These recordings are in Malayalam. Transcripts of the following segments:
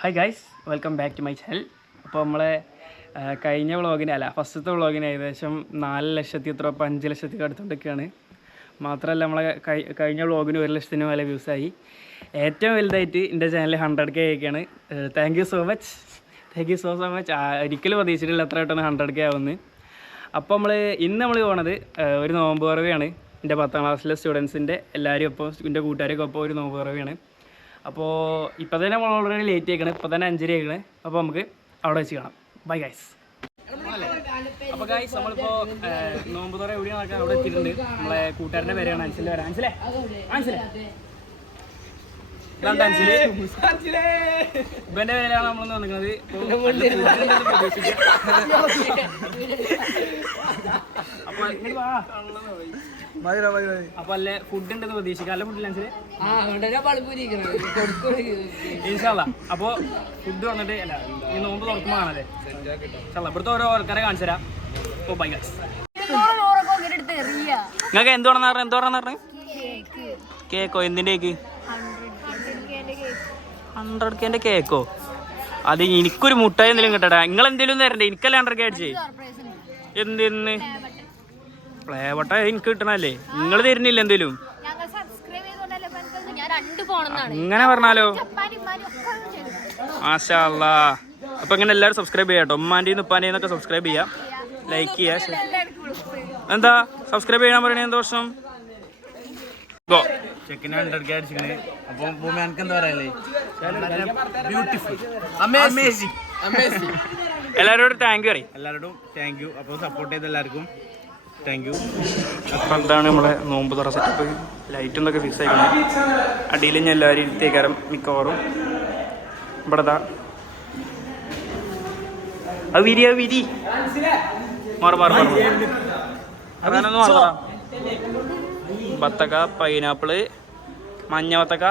Hi guys welcome back to my channel അപ്പോൾ നമ്മളെ കഴിഞ്ഞ വ്ളോഗിന് അല്ല ഫസ്റ്റത്തെ വ്ളോഗിന് ഏകദേശം നാല് ലക്ഷത്തി എത്ര ഇപ്പം അഞ്ച് ലക്ഷത്തി അടുത്തോണ്ടൊക്കെയാണ് മാത്രമല്ല നമ്മളെ കഴിഞ്ഞ വ്ളോഗിന് ഒരു ലക്ഷത്തിന് മേലെ വ്യൂസായി ഏറ്റവും വലുതായിട്ട് എന്റെ ചാനൽ ഹൺഡ്രഡ് കെ ഒക്കെയാണ്. Thank you so much thank you so so much ഒരിക്കലും പ്രതീക്ഷിച്ചിട്ടില്ല എത്ര പെട്ടെന്ന് ഹൺഡ്രഡ് കെ ആവുമെന്ന്. അപ്പോൾ നമ്മൾ ഇന്ന് നമ്മൾ പോണത് ഒരു നോമ്പ് കുറവയാണ് എന്റെ പത്താം ക്ലാസ്സിലെ സ്റ്റുഡൻസിന്റെ എല്ലാവരും ഒപ്പം എന്റെ കൂട്ടുകാരൊക്കെ ഒപ്പം ഒരു നോമ്പ് കുറവയാണ് അപ്പോൾ ഇപ്പോൾ തന്നെ നമ്മൾ ഓൾറെഡി ലേറ്റ് ആയിക്കണേ. ഇപ്പോൾ തന്നെ അഞ്ചര ആയിക്കണ്. അപ്പോൾ നമുക്ക് അവിടെ വെച്ച് കാണാം. ബൈ ഗൈസ് അപ്പോൾ ഗൈസ് നമ്മളിപ്പോൾ നോമ്പ് തുറ എവിടെ നടക്കാൻ അവിടെ എത്തിയിട്ടുണ്ട്. നമ്മളെ കൂട്ടുകാരന്റെ പേരാണ് അൻസിലെ. വരാം. അൻസിലെ? അൻസിലെ? ഇതാണ് അൻസിൽ. ഇവന്റെ പേരാണ് നമ്മൾ പ്രതീക്ഷിക്കാം. അപ്പോൾ അല്ലേ ഫുഡ് ഉണ്ടെന്ന് പ്രതീക്ഷിക്കാം. അല്ല ഫുഡില്ല അൻസിൽ? ഇൻഷാല്ല അപ്പോൾ ഫുഡ് വന്നിട്ട് അല്ല ഈ നോമ്പ് തുറക്കുമ്പോഴാണല്ലേ ഇവിടുത്തെ ഓരോ ആൾക്കാരെ കാണിച്ചു തരാം. ഓ ബൈ ഗൈസ് നിങ്ങൾക്ക് എന്തുവാണെന്ന് പറഞ്ഞു? എന്തുവാണെന്ന് പറഞ്ഞു? കേക്കോ. എന്തിന്റെ കേക്ക്? ഹൺഡ്രഡ് കെന്റെ കേക്കോ? അത് എനിക്കൊരു മുട്ടായി എന്തെങ്കിലും കിട്ടട്ടെ. നിങ്ങൾ എന്തെങ്കിലും തരണ്ടേ? എനിക്കല്ല ഹൺഡ്രഡ് കെ അടിച്ചേ? എന്തെന്ന്? പ്ലേവട്ട എനിക്ക് കിട്ടണല്ലേ? നിങ്ങൾ തരുന്നില്ല എന്തേലും? ഞങ്ങൾ സബ്സ്ക്രൈബ് ചെയ്തോണ്ടല്ലേ ഇപ്പൊ ഞാൻ രണ്ട് പോണെന്നാണ് അങ്ങനെ പറഞ്ഞാലോ. മാഷാ അപ്പൊ ഇങ്ങനെ എല്ലാവരും സബ്സ്ക്രൈബ് ചെയ്യാം കേട്ടോ ഉമ്മാന്റെയും ഉപ്പാന്റെയും ഒക്കെ സബ്സ്ക്രൈബ് ചെയ്യാം. ലൈക്ക് ചെയ്യാ. എന്താ? സബ്സ്ക്രൈബ് ചെയ്യാൻ പറയണേ എന്താ വർഷം എല്ലാരോടും ചെക്കിന് ഹൺഡ്രഡ് കെ അടിച്ചിങ്ങനെ അപ്പം ഭൂമി എനിക്ക് എന്താ പറയല്ലേ ബ്യൂട്ടിഫുൾ അമേസിംഗ് അമേസിംഗ് എല്ലാവരോടും താങ്ക് യു എല്ലാരോടും എല്ലാവരോടും താങ്ക് യു അപ്പോൾ സപ്പോർട്ട് ചെയ്ത എല്ലാവർക്കും. താങ്ക് യു അപ്പം എന്താണ് നമ്മളെ നോമ്പ് തുറ സെറ്റപ്പ് ലൈറ്റും ഇതൊക്കെ ഫിക്സ് ആയിക്കണം. അടിയിൽ ഞാൻ എല്ലാവരും ഇരുത്തിയേക്കാരം മിക്കവാറും. ഇവിടെ ദാ. അത് വിരി അത് വിരി. മാറി മാറി മാറി മാറടാ ബത്തക്ക പൈനാപ്പിൾ മഞ്ഞ ബത്തക്ക.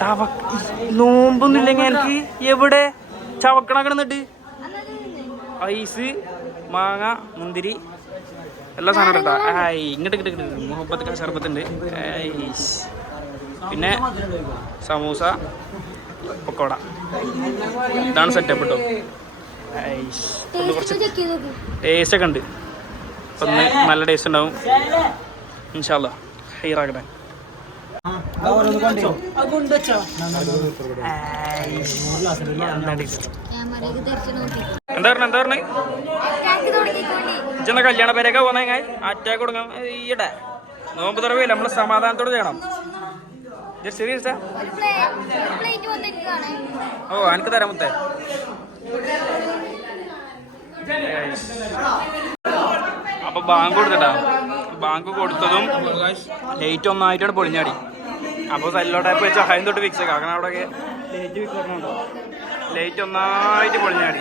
ചവ നോമ്പൊന്നും ഇല്ലെങ്കിൽ എനിക്ക് എവിടെ ചവക്കണ കിടന്നിട്ട് ഐസ്. മാങ്ങ മുന്തിരി എല്ലാ സാധനം എടുത്താ ആയി ഇങ്ങോട്ട് ഇങ്ങോട്ട് ഇങ്ങോട്ട് മുഹബത്ത് ഷർബത്തുണ്ട് പിന്നെ സമൂസ പക്കോട. ഇതാണ് സെറ്റപ്പ് കേട്ടോ കുറച്ച് ചെക്ക് ചെയ്ത് നോക്ക്. ടേസ്റ്റ് ഒക്കെ ഉണ്ട്. അപ്പം ഒന്ന് നല്ല ടേസ്റ്റ് ഉണ്ടാവും. ഇൻഷാല്ല ഹൈറാക്കട്ടെ നോക്കി. എന്താ പറഞ്ഞ എന്താ. ഇജെന്ന കല്യാണ പേരൊക്കെ പോന്നെ അറ്റാക്ക് കൊടുക്കാം ഈടെ നോമ്പ് തുറവില്ല? നമ്മൾ സമാധാനത്തോട് ചെയ്യണം. സീരിയസ്. ഓ എനിക്ക് തരാം മുത്തേ. അപ്പൊ ബാങ്ക് കൊടുത്തിട്ടാ? ബാങ്ക് കൊടുത്തതും ലൈറ്റ് ഒന്നായിട്ടാണ് പൊളിഞ്ഞാടി. അപ്പൊ സല്ലോ ടൈപ്പ് വെച്ച് ഹൈൻ തൊട്ട് ഫിക്സ് കാരണം അവിടെ ലൈറ്റ് ഫിക്സ് ലൈറ്റ് ഒന്നായിട്ട് പൊളിഞ്ഞാടി.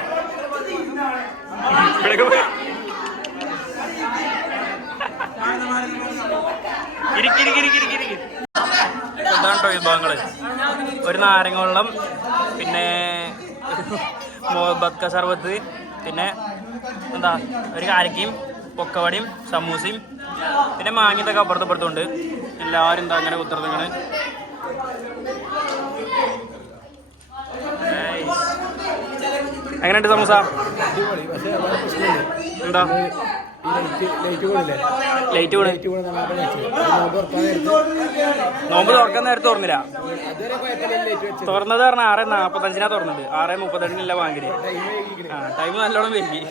ഇവിടെയൊക്കെ പോയി. ഇരിക്ക് ഇരിക്ക് ഇരിക്ക് ഇരിക്ക് ഇരിക്ക്. ഇതാണ് കേട്ടോ വിഭവങ്ങൾ ഒരു നാരങ്ങ വെള്ളം പിന്നെ ബക്ക സർബത്ത് പിന്നെ എന്താ ഒരു കാരക്കയും പൊക്കവടിയും സമൂസയും പിന്നെ മാങ്ങിയതൊക്കെ അപ്പുറത്ത് പുറത്തുണ്ട് എല്ലാവരും എന്താ അങ്ങനെ കുത്തിർന്നിങ്ങനെ എങ്ങനെയുണ്ട് സമൂസ എന്താ? ലൈറ്റ് കൂടെ നോമ്പ് തുറക്കാൻ നേരത്തെ തുറന്നില്ല. തുറന്നത് പറഞ്ഞാൽ ആറ് നാപ്പത്തഞ്ചിനാ തുറന്നത്. ആറ് മുപ്പത്തഞ്ചിനല്ല ബാങ്കിൽ ആ ടൈം നല്ലോണം വൈകി.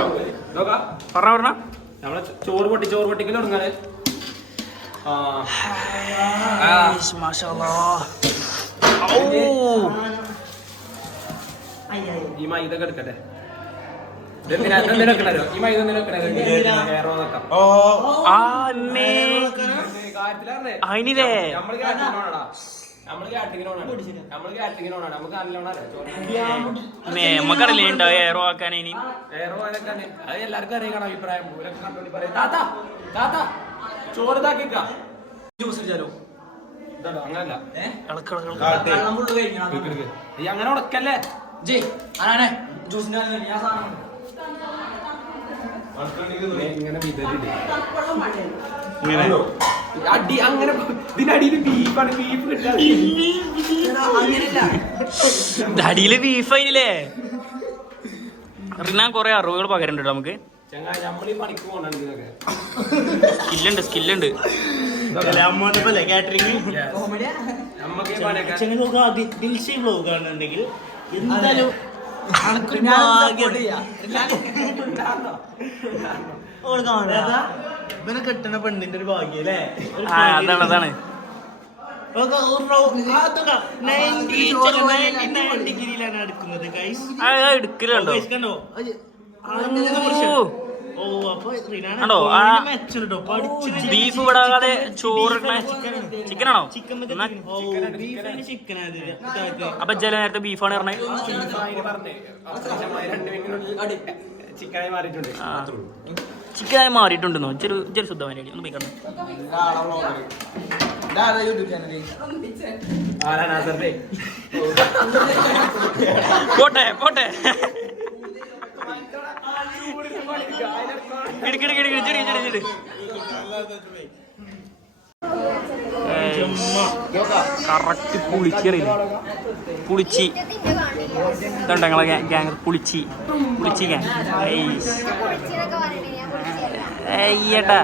കേട്ടോ. പറഞ്ഞ പറഞ്ഞ. നമ്മളെ ചോറ് പൊട്ടി ചോറ് പൊട്ടിക്കൽ തുടങ്ങാൽ ഈ മൈദ ഒക്കെ എടുക്കട്ടെ. ഇതെന്തിനാ ഇതെന്തിനാ വെക്കണല്ലോ എയറോ ആക്കാൻ ഇനി. എയറോ ആക്കാൻ അത് എല്ലാവർക്കും അറിയിക്കണം അഭിപ്രായം. താത്ത താത്ത ചോറ് താക്കിക്ക ജ്യൂസ് അടിച്ചാലോ അങ്ങനല്ല. അങ്ങനെ ഉടക്കല്ലേ ജയ് ആരാണ്? ജ്യൂസിന്റെ ഞാൻ സാധനം ഇങ്ങനെ അടി അങ്ങനെ ഇതിനടിയിൽ ബീഫാണ് ബീഫ് കിട്ടാ അടിയിൽ ബീഫ് അതിനില്ലേ റിനാൻ കൊറേ അറിവുകൾ പകരണ്ടോ നമുക്ക്. സ്കില്ലുണ്ട് സ്കില്ലുണ്ട്. വ്ലോഗ് ആണെന്നുണ്ടെങ്കിൽ എന്തായാലും കാണാ ഇവനെ കെട്ടണ പെണ്ണിന്റെ ഒരു ഭാഗ്യം അല്ലേ അതാണ് അതാണ് ഒരു റൗ- ആ, അതൊക്കെ 90 99 ഡിഗ്രിയിലാണ് എടുക്കലുണ്ടോ കണ്ടോ ബീഫ് വിടാതെ ചോറ് ചിക്കനാണോ ചിക്കൻ ആണോ. അപ്പൊ ജല നേരത്തെ ബീഫാണ് പറഞ്ഞത് ചിക്കനായി മാറിയിട്ടുണ്ട്. ആ. ചിക്കനായി മാറിയിട്ടുണ്ടെന്നോ? ചെറു ചെറു പരിപാടി ഒന്ന് പോയിക്കണം പോട്ടെ പോട്ടെ. ഇടുക്കിടുക്കിടുക്കി ചെടി ചെടി ചെടി. കറക്റ്റ് പുളിച്ചറിയില്ല? പുളിച്ചി. ഇതുണ്ട് ഞങ്ങളെ ഗ്യാങ് പുളിച്ചി? പുളിച്ചി ഗ്യാങ് അയ്യട്ടാ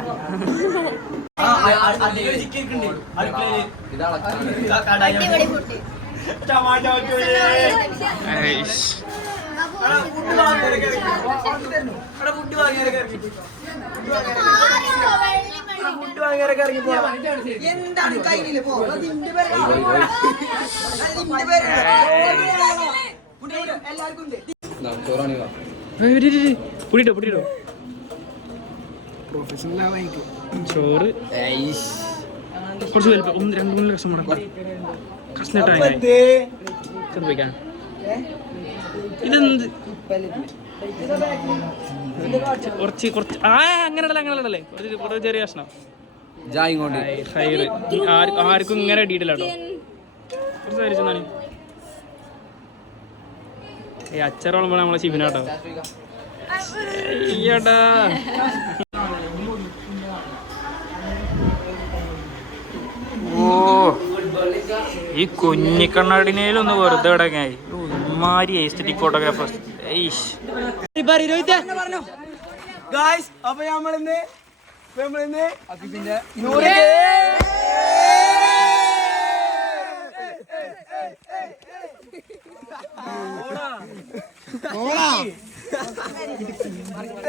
ഫുഡ് എന്താണ് പുടിട്ടോ പുടിട്ടോ ചോറ്. കുറച്ച് വലുപ്പം. ഒന്ന് രണ്ട് മൂന്ന് ലക്ഷം മുടക്കാം. കഷ്ണിട്ടായി ചെറുപ്പിക്കാൻ ഇതെന്ത്? കുറച്ച് കുറച്ച്. ആ അങ്ങനെയല്ല അങ്ങനെയല്ലേ കുറച്ച് കുറച്ച് ചെറിയ കഷ്ണം. ഹൈറ് ആർക്കും ഇങ്ങനെ കുറച്ച് തരിച്ചെന്നാണ് ഈ അച്ചറോളുമ്പോൾ നമ്മളെ ശിവനാട്ടോ അയ്യടാ. ഓ ഈ കുഞ്ഞിക്കണ്ണാടിനേലൊന്ന് വെറുതെ കിടക്കായി ഉമ്മാരി എസ്തറ്റിക് ഫോട്ടോഗ്രാഫേഴ്സ് ഗായ്സ് അപ്പൊ നമ്മളിന്ന് നമ്മളിന്ന് നൂറ്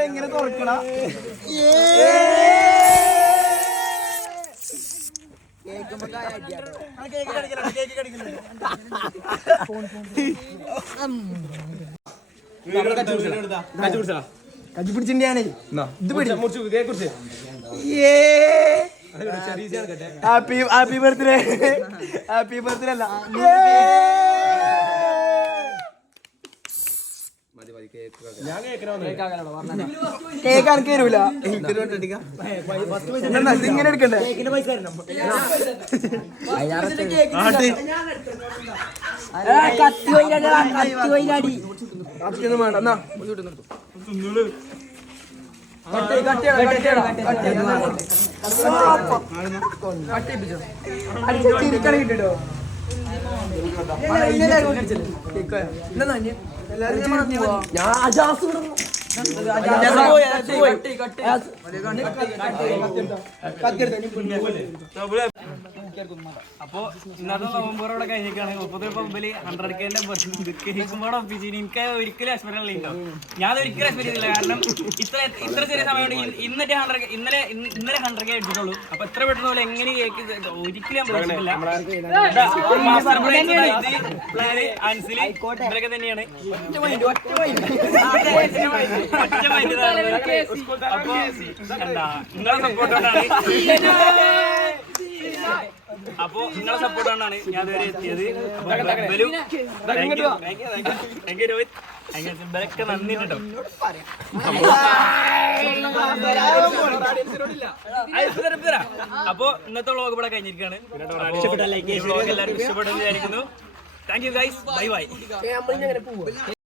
എങ്ങനെ തുറക്കണ? കജി പിടിച്ചിട്ടാണ് ഇത് പിടി happy happy birthday happy birthday അല്ല? കേക്ക് അനക്ക് തരൂല. എന്നാ, ഇതിങ്ങനെ കത്തി കത്തിയൊന്നും വേണ്ട എന്നാ. ചിരിക്കണ കിട്ടിട്ടോ. ഞാൻ. അജാസ്. അജാസ്. കത്തിയെടുത്തോ, ഇനി പിന്നെ. അപ്പോ ഇന്നത്തെ നവംബർ ഇവിടെ കഴിഞ്ഞിട്ടാണ് മുപ്പത് പമ്പിൽ ഹൺഡ്രഡ് കെന്റെ കേൾക്കുമ്പോൾ ഒപ്പിച്ചിന് എനിക്ക് ഒരിക്കലും എക്സ്പെക്ട് ഉണ്ടാവും ഞാൻ ഒരിക്കലും ചെയ്തില്ല കാരണം ഇത്ര ഇത്ര ചെറിയ സമയം ഇന്നത്തെ ഹൺഡ്രഡ് ഇന്നലെ ഇന്നലെ ഹൺഡ്രഡ് കെ അടിച്ചിട്ടുള്ളൂ അപ്പൊ എത്ര പെട്ടെന്ന് പോലെ എങ്ങനെ കേക്ക് ഒരിക്കലും ഞാൻ പ്ലാന് അൻസിൽ ഇവരൊക്കെ തന്നെയാണ്. അപ്പൊ എന്താ? നിങ്ങളെ സപ്പോർട്ട് കൊണ്ടാണ് അപ്പൊ നിങ്ങളെ സപ്പോർട്ട് കൊണ്ടാണ് ഞാൻ ഇതുവരെ എത്തിയത്. Thank you Rohit. ഇവരൊക്കെ നന്ദി കേട്ടോ അപ്പൊ ഇന്നത്തെ വ്ളോഗ് ഇവിടെ കഴിഞ്ഞിരിക്കുകയാണ്. വ്ളോഗ് എല്ലാവർക്കും ഇഷ്ടപ്പെട്ടെന്ന് വിചാരിക്കുന്നു. Thank you guys bye bye